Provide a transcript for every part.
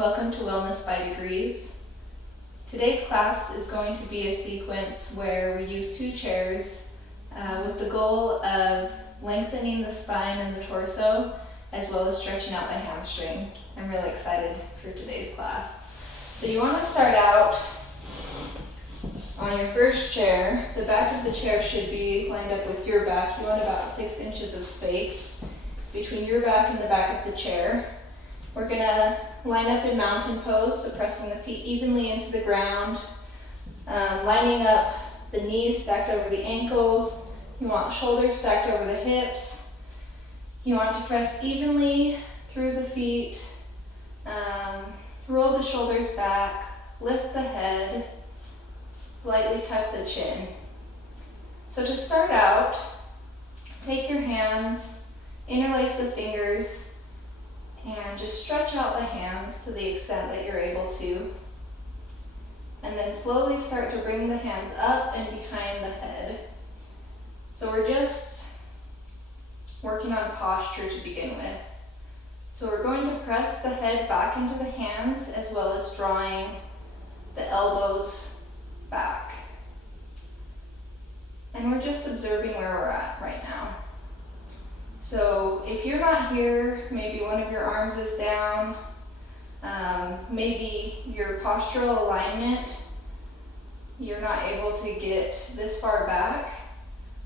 Welcome to Wellness by Degrees. Today's class is going to be a sequence where we use two chairs with the goal of lengthening the spine and the torso as well as stretching out the hamstring. I'm really excited for today's class. So you want to start out on your first chair. The back of the chair should be lined up with your back. You want about 6 inches of space between your back and the back of the chair. We're going to line up in mountain pose, so pressing the feet evenly into the ground, lining up the knees stacked over the ankles. You want shoulders stacked over the hips. You want to press evenly through the feet, roll the shoulders back, lift the head, slightly tuck the chin. So to start out, take your hands, interlace the fingers, and just stretch out the hands to the extent that you're able to. And then slowly start to bring the hands up and behind the head. So we're just working on posture to begin with. So we're going to press the head back into the hands as well as drawing the elbows back. And we're just observing where we're at right now. So if you're not here, maybe one of your arms is down, maybe your postural alignment, you're not able to get this far back,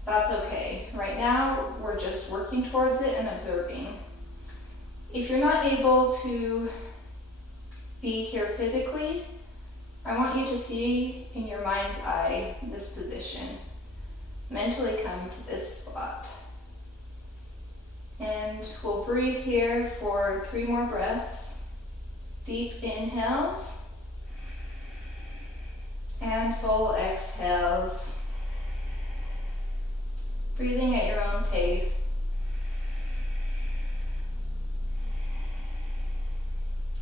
that's okay. Right now, we're just working towards it and observing. If you're not able to be here physically, I want you to see in your mind's eye this position. Mentally come to this spot. And we'll breathe here for 3 more breaths. Deep inhales and full exhales. Breathing at your own pace.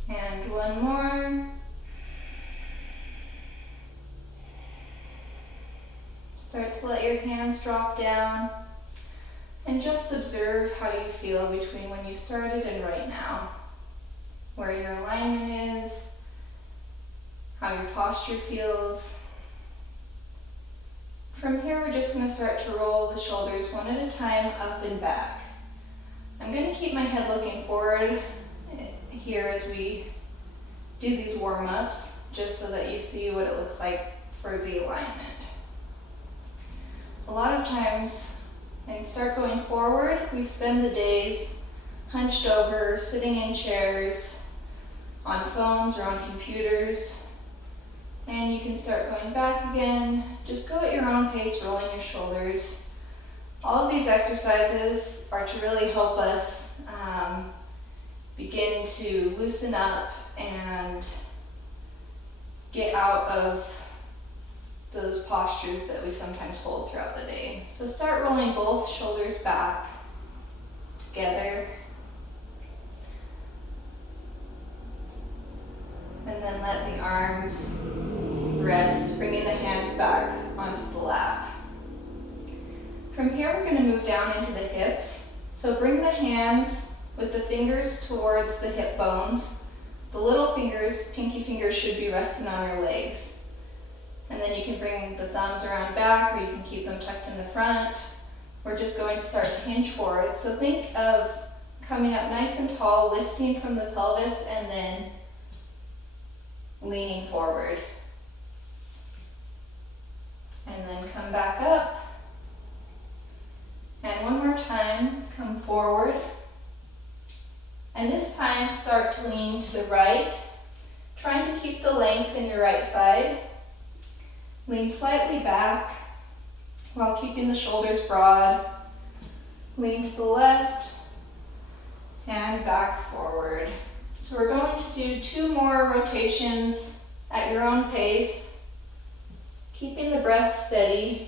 And one more. Start to let your hands drop down. And just observe how you feel between when you started and right now. Where your alignment is, how your posture feels. From here, we're just going to start to roll the shoulders one at a time, up and back. I'm going to keep my head looking forward here as we do these warm-ups, just so that you see what it looks like for the alignment. A lot of times, and start going forward, we spend the days hunched over, sitting in chairs, on phones or on computers, and you can start going back again. Just go at your own pace, rolling your shoulders. All of these exercises are to really help us begin to loosen up and get out of those postures that we sometimes hold throughout the day. So start rolling both shoulders back together. And then let the arms rest, bringing the hands back onto the lap. From here, we're going to move down into the hips. So bring the hands with the fingers towards the hip bones. The little fingers, pinky fingers, should be resting on your legs. And then you can bring the thumbs around back, or you can keep them tucked in the front. We're just going to start to hinge forward. So think of coming up nice and tall, lifting from the pelvis, and then leaning forward. And then come back up. And one more time, come forward. And this time, start to lean to the right, trying to keep the length in your right side. Lean slightly back while keeping the shoulders broad. Lean to the left and back forward. So we're going to do 2 more rotations at your own pace, keeping the breath steady.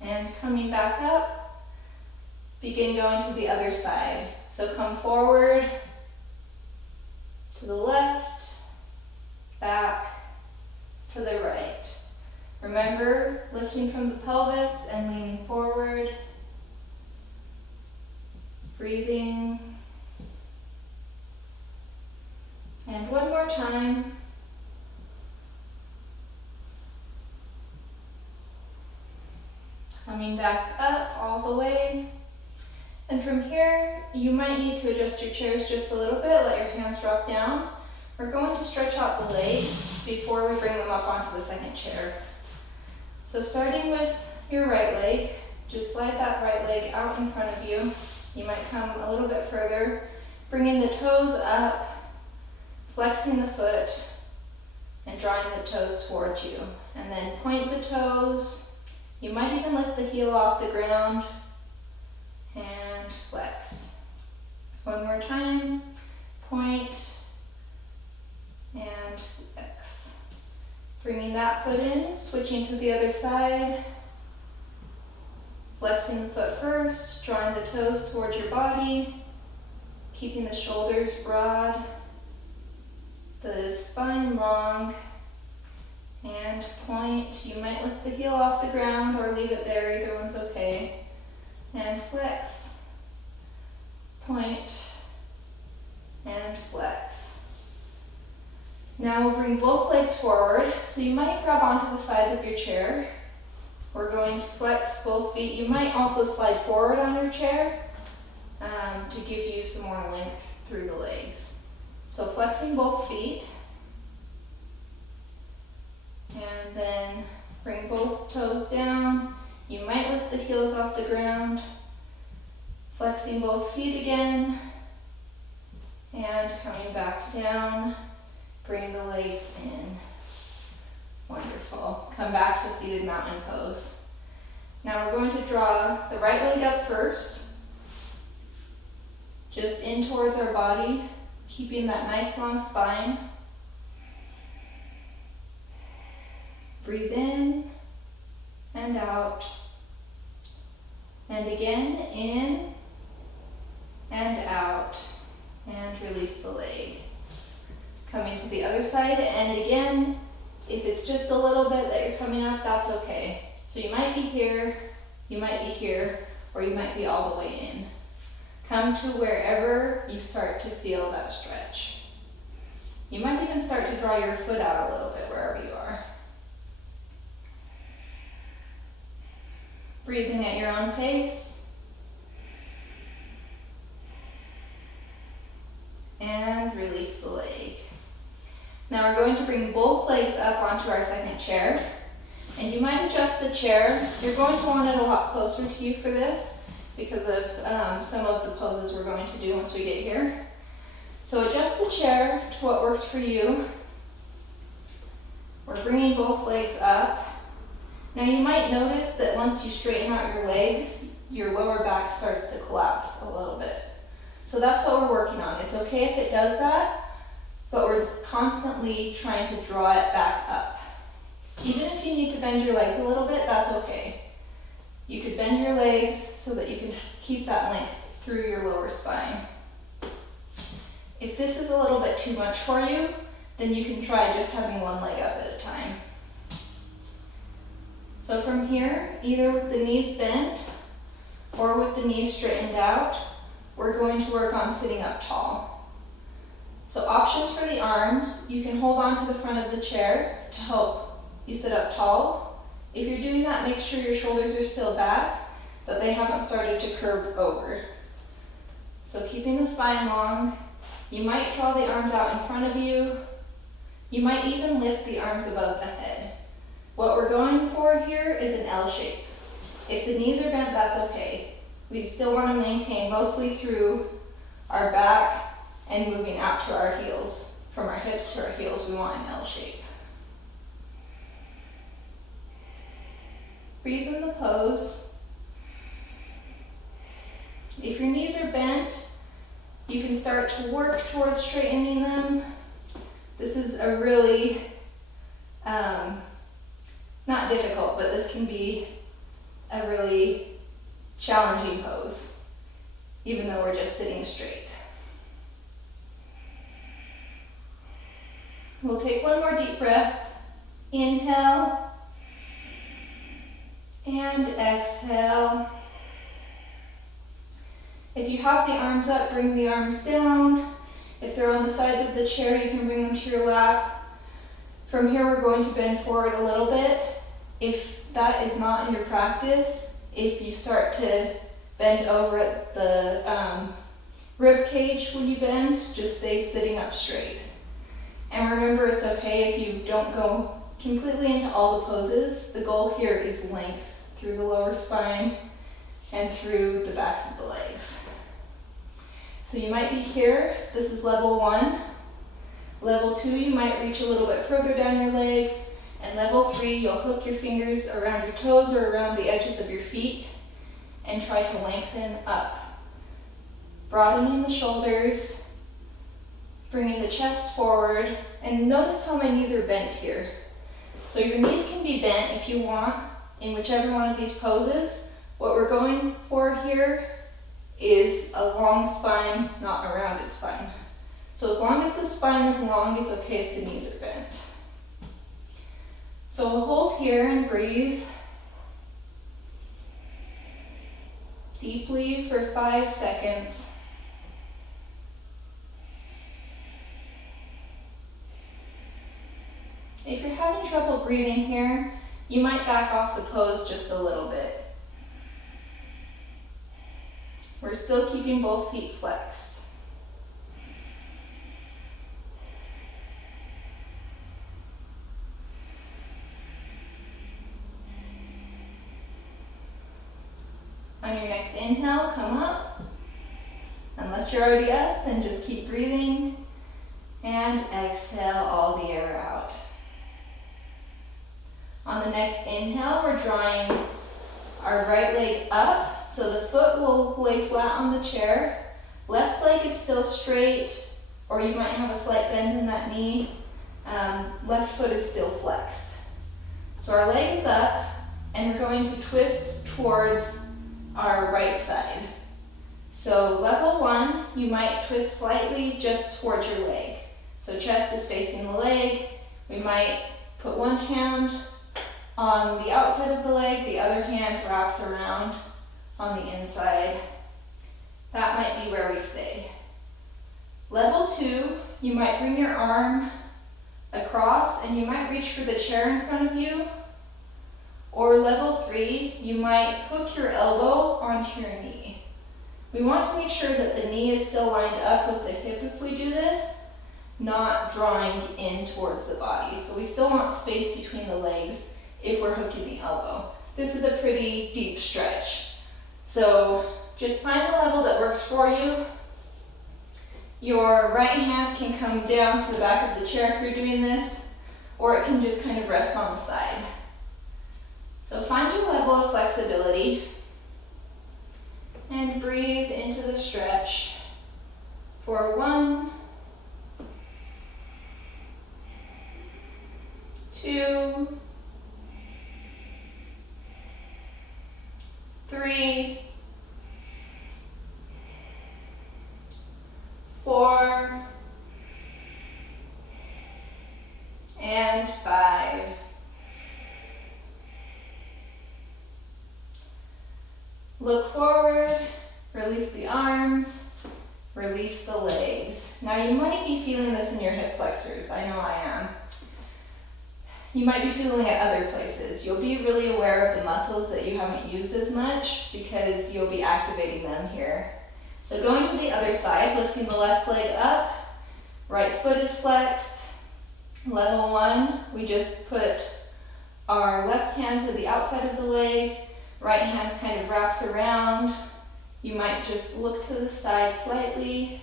And coming back up. Begin going to the other side. So come forward, to the left, back, to the right. Remember, lifting from the pelvis and leaning forward. Breathing. And one more time. Coming back up all the way. And from here, you might need to adjust your chairs just a little bit, let your hands drop down. We're going to stretch out the legs before we bring them up onto the second chair. So starting with your right leg, just slide that right leg out in front of you. You might come a little bit further, bringing the toes up, flexing the foot, and drawing the toes towards you. And then point the toes. You might even lift the heel off the ground and flex. One more time, point and flex. Bringing that foot in, switching to the other side. Flexing the foot first, drawing the toes towards your body, keeping the shoulders broad, the spine long, and point. You might lift the heel off the ground or leave it there, either one's okay. And flex, point, and flex. Now we'll bring both legs forward, so you might grab onto the sides of your chair. We're going to flex both feet. You might also slide forward on your chair to give you some more length through the legs. So flexing both feet. And then bring both toes down. You might lift the heels off the ground. Flexing both feet again. And coming back down. Bring the legs in. Wonderful. Come back to seated mountain pose. Now we're going to draw the right leg up first. Just in towards our body, keeping that nice long spine. Breathe in and out. And again, in and out. And release the leg. Coming to the other side, and again, if it's just a little bit that you're coming up, that's okay. So you might be here, or you might be all the way in. Come to wherever you start to feel that stretch. You might even start to draw your foot out a little bit wherever you are. Breathing at your own pace. And release the leg. Now we're going to bring both legs up onto our second chair. And you might adjust the chair. You're going to want it a lot closer to you for this because of some of the poses we're going to do once we get here. So adjust the chair to what works for you. We're bringing both legs up. Now you might notice that once you straighten out your legs, your lower back starts to collapse a little bit. So that's what we're working on. It's okay if it does that, but we're constantly trying to draw it back up. Even if you need to bend your legs a little bit, that's okay. You could bend your legs so that you can keep that length through your lower spine. If this is a little bit too much for you, then you can try just having one leg up at a time. So from here, either with the knees bent or with the knees straightened out, we're going to work on sitting up tall. So options for the arms, you can hold on to the front of the chair to help you sit up tall. If you're doing that, make sure your shoulders are still back, that they haven't started to curve over. So keeping the spine long, you might draw the arms out in front of you. You might even lift the arms above the head. What we're going for here is an L shape. If the knees are bent, that's okay. We still want to maintain mostly through our back and moving out to our heels. From our hips to our heels, we want an L shape. Breathe in the pose. If your knees are bent, you can start to work towards straightening them. This is a really, not difficult, but this can be a really challenging pose, even though we're just sitting straight. We'll take one more deep breath. Inhale And exhale. If you have the arms up, bring the arms down. If they're on the sides of the chair, you can bring them to your lap. From here, we're going to bend forward a little bit. If that is not in your practice, if you start to bend over at the rib cage when you bend, just stay sitting up straight. And remember, it's okay if you don't go completely into all the poses. The goal here is length through the lower spine and through the backs of the legs. So you might be here, this is level 1. Level 2, you might reach a little bit further down your legs. And level 3, you'll hook your fingers around your toes or around the edges of your feet and try to lengthen up. Broadening the shoulders, bringing the chest forward, and notice how my knees are bent here. So your knees can be bent if you want in whichever one of these poses. What we're going for here is a long spine, not a rounded spine. So as long as the spine is long, it's okay if the knees are bent. So we'll hold here and breathe deeply for 5 seconds. If you're having trouble breathing here, you might back off the pose just a little bit. We're still keeping both feet flexed. On your next inhale, come up. Unless you're already up, then just keep breathing. And exhale all the air out. On the next inhale, we're drawing our right leg up, so the foot will lay flat on the chair. Left leg is still straight, or you might have a slight bend in that knee. Left foot is still flexed. So our leg is up, and we're going to twist towards our right side. So level 1, you might twist slightly just towards your leg. So chest is facing the leg. We might put one hand on the outside of the leg, the other hand wraps around on the inside. That might be where we stay. Level 2, you might bring your arm across and you might reach for the chair in front of you. Or level 3, you might hook your elbow onto your knee. We want to make sure that the knee is still lined up with the hip if we do this, not drawing in towards the body. So we still want space between the legs if we're hooking the elbow. This is a pretty deep stretch. So just find the level that works for you. Your right hand can come down to the back of the chair if you're doing this, or it can just kind of rest on the side. So find your level of flexibility and breathe into the stretch for 1, 2, 3, 4, and 5. Look forward, release the arms, release the legs. Now you might be feeling this in your hip flexors. I know I am. You might be feeling it other places. You'll be really aware of the muscles that you haven't used as much because you'll be activating them here. So going to the other side, lifting the left leg up, right foot is flexed. Level 1, we just put our left hand to the outside of the leg, right hand kind of wraps around. You might just look to the side slightly.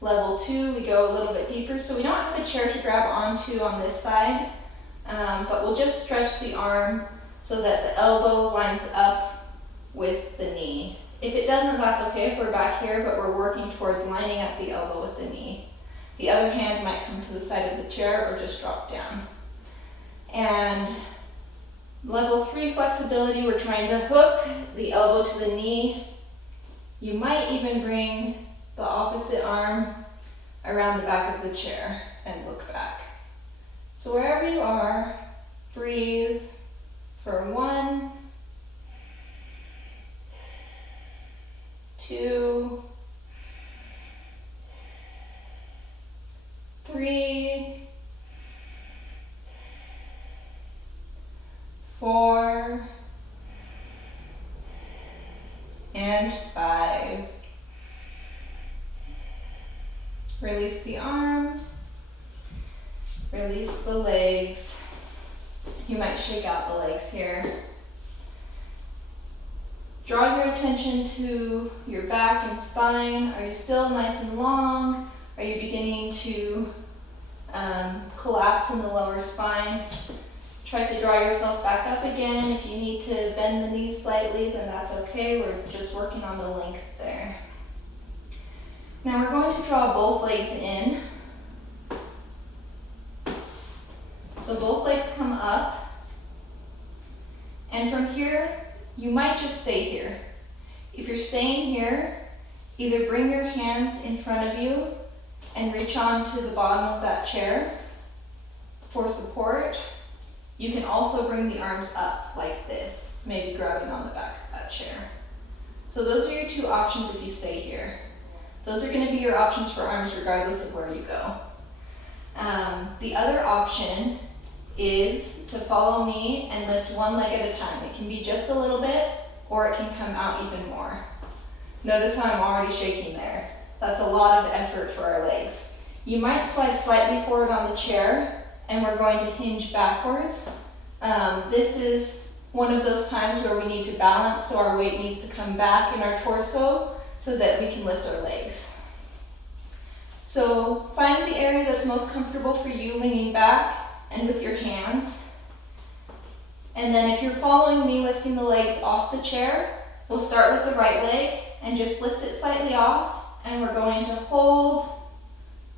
Level 2, we go a little bit deeper, so we don't have a chair to grab onto on this side. But we'll just stretch the arm so that the elbow lines up with the knee. If it doesn't, that's okay if we're back here, but we're working towards lining up the elbow with the knee. The other hand might come to the side of the chair or just drop down. And level 3 flexibility, we're trying to hook the elbow to the knee. You might even bring the opposite arm around the back of the chair and look back. So wherever you are, breathe for 1, 2, 3, 4, and 5. Release the arms, release the legs. You might shake out the legs here. Draw your attention to your back and spine. Are you still nice and long? Are you beginning to collapse in the lower spine? Try to draw yourself back up again. If you need to bend the knees slightly, then that's okay. We're just working on the length there. Now we're going to draw both legs in. So both legs come up. And from here, you might just stay here. If you're staying here, either bring your hands in front of you and reach on to the bottom of that chair for support. You can also bring the arms up like this, maybe grabbing on the back of that chair. So those are your two options if you stay here. Those are going to be your options for arms regardless of where you go. The other option is to follow me and lift one leg at a time. It can be just a little bit, or it can come out even more. Notice how I'm already shaking there. That's a lot of effort for our legs. You might slide slightly forward on the chair, and we're going to hinge backwards. This is one of those times where we need to balance, so our weight needs to come back in our torso so that we can lift our legs. So find the area that's most comfortable for you, leaning back and with your hands. And then if you're following me lifting the legs off the chair, we'll start with the right leg and just lift it slightly off, and we're going to hold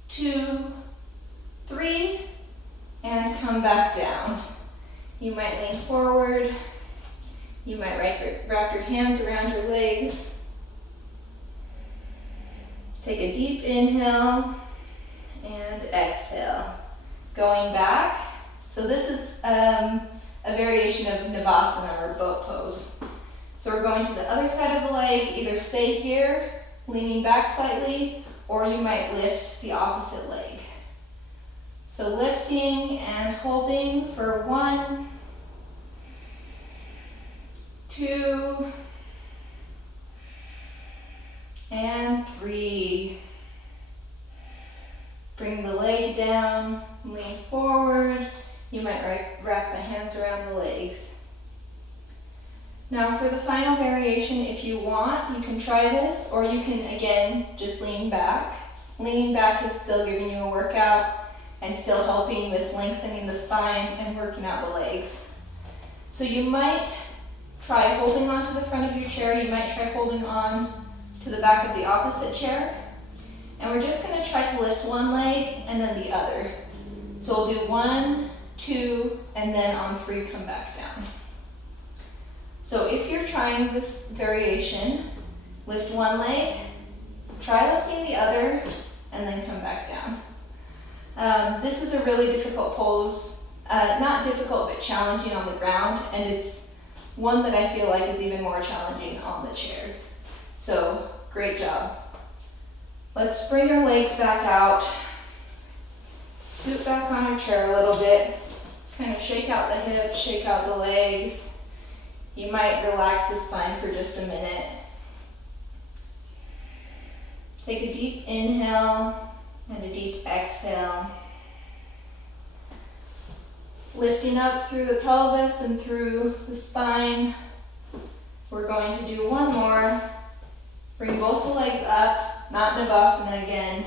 2, 3, and come back down. You might lean forward. You might wrap your hands around your legs. Take a deep inhale and exhale. Going back. So this is a variation of Navasana or boat pose. So we're going to the other side of the leg. Either stay here, leaning back slightly, or you might lift the opposite leg. So lifting and holding for 1, 2, and 3. Bring the leg down, lean forward. You might wrap the hands around the legs. Now for the final variation, if you want, you can try this, or you can again just lean back. Leaning back is still giving you a workout and still helping with lengthening the spine and working out the legs. So you might try holding on to the front of your chair. You might try holding on to the back of the opposite chair. And we're just going to try to lift one leg and then the other. So we'll do 1, 2, and then on 3 come back down. So if you're trying this variation, lift one leg, try lifting the other, and then come back down. This is a really difficult pose, not difficult but challenging on the ground, and it's one that I feel like is even more challenging on the chairs. So great job. Let's bring our legs back out, scoot back on our chair a little bit, kind of shake out the hips, shake out the legs. You might relax the spine for just a minute. Take a deep inhale and a deep exhale. Lifting up through the pelvis and through the spine. We're going to do one more. Bring both the legs up. Not Navasana again,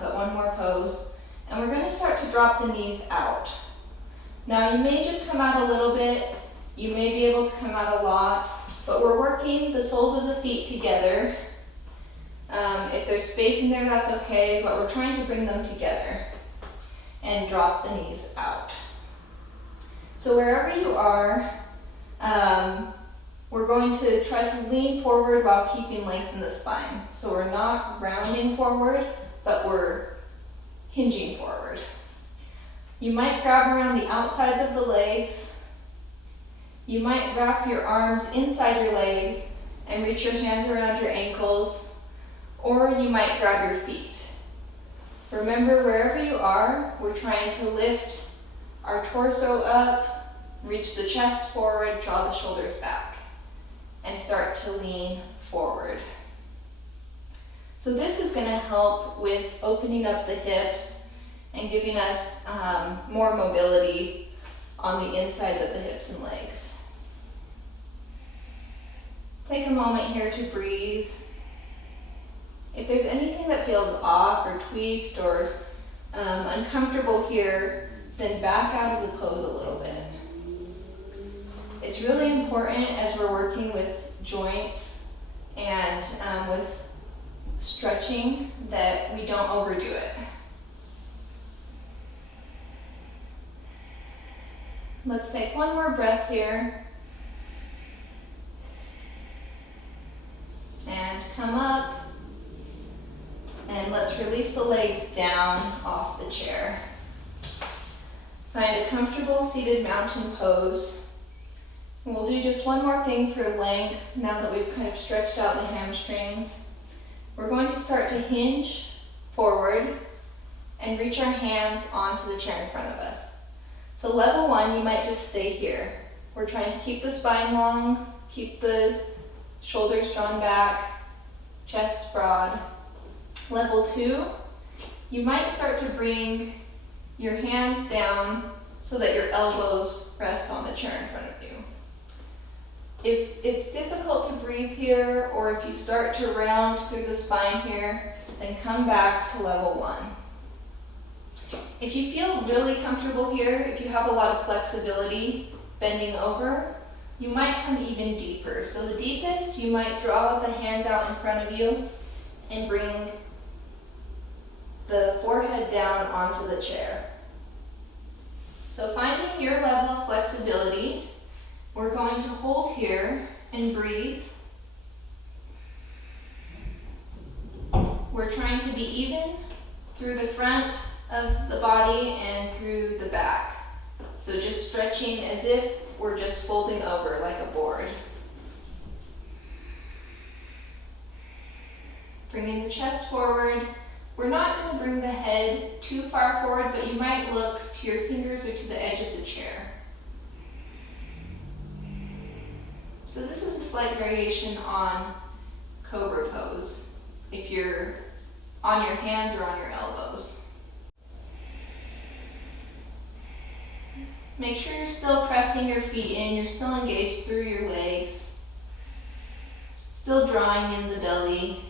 but one more pose. And we're going to start to drop the knees out. Now you may just come out a little bit, you may be able to come out a lot, but we're working the soles of the feet together. If there's space in there, that's okay, but we're trying to bring them together and drop the knees out. So wherever you are, we're going to try to lean forward while keeping length in the spine. So we're not rounding forward, but we're hinging forward. You might grab around the outsides of the legs. You might wrap your arms inside your legs and reach your hands around your ankles, or you might grab your feet. Remember, wherever you are, we're trying to lift our torso up, reach the chest forward, draw the shoulders back, and start to lean forward. So this is going to help with opening up the hips and giving us more mobility on the insides of the hips and legs. Take a moment here to breathe. If there's anything that feels off or tweaked or uncomfortable here, then back out of the pose a little bit. It's really important as we're working with joints and with stretching that we don't overdo it. Let's take one more breath here. And come up. And let's release the legs down off the chair. Find a comfortable seated mountain pose. And we'll do just one more thing for length now that we've kind of stretched out the hamstrings. We're going to start to hinge forward and reach our hands onto the chair in front of us. So level 1, you might just stay here. We're trying to keep the spine long, keep the shoulders drawn back, chest broad. Level 2, you might start to bring your hands down so that your elbows rest on the chair in front of you. If it's difficult to breathe here, or if you start to round through the spine here, then come back to level 1. If you feel really comfortable here, if you have a lot of flexibility bending over, you might come even deeper. So the deepest, you might draw the hands out in front of you and bring the forehead down onto the chair. So finding your level of flexibility, we're going to hold here and breathe. We're trying to be even through the front of the body and through the back. So just stretching as if we're just folding over like a board. Bringing the chest forward. We're not going to bring the head too far forward, but you might look to your fingers or to the edge of the chair. So this is a slight variation on cobra pose, if you're on your hands or on your elbows. Make sure you're still pressing your feet in, you're still engaged through your legs, still drawing in the belly.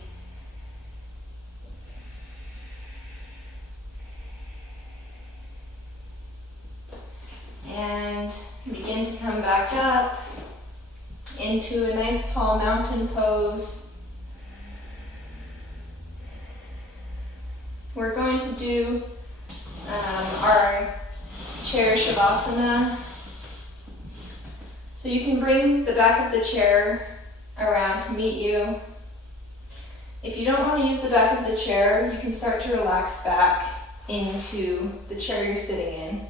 And begin to come back up into a nice tall mountain pose. We're going to do our chair shavasana. So you can bring the back of the chair around to meet you. If you don't want to use the back of the chair, you can start to relax back into the chair you're sitting in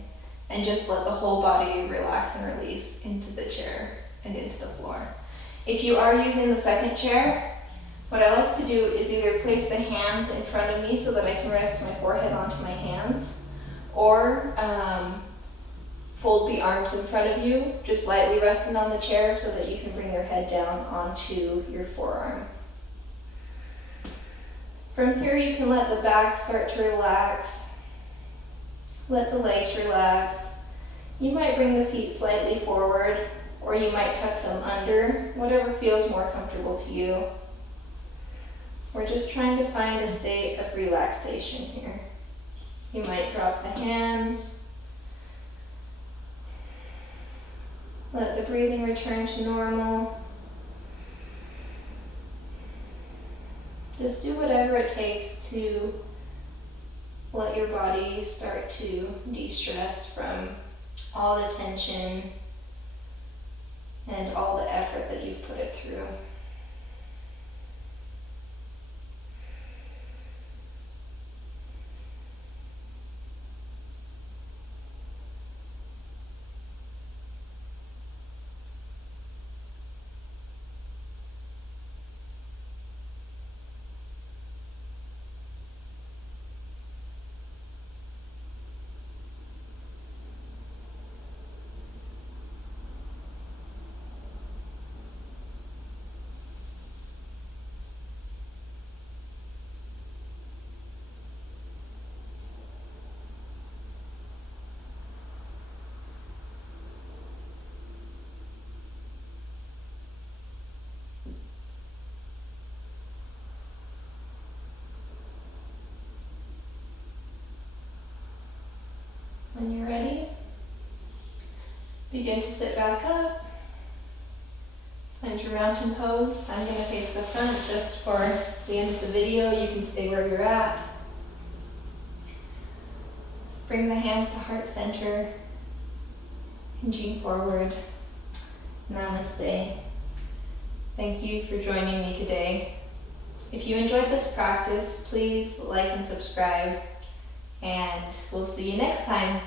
and just let the whole body relax and release into the chair and into the floor. If you are using the second chair, what I like to do is either place the hands in front of me so that I can rest my forehead onto my hands, or fold the arms in front of you, just lightly resting on the chair so that you can bring your head down onto your forearm. From here you can let the back start to relax, let the legs relax. You might bring the feet slightly forward, or you might tuck them under, whatever feels more comfortable to you. We're just trying to find a state of relaxation here. You might drop the hands. Let the breathing return to normal. Just do whatever it takes to let your body start to de-stress from all the tension and all the effort that you've put it through. Begin to sit back up. Find your mountain pose. I'm going to face the front just for the end of the video. You can stay where you're at. Bring the hands to heart center. Hinging forward. Namaste. Thank you for joining me today. If you enjoyed this practice, please like and subscribe, and we'll see you next time.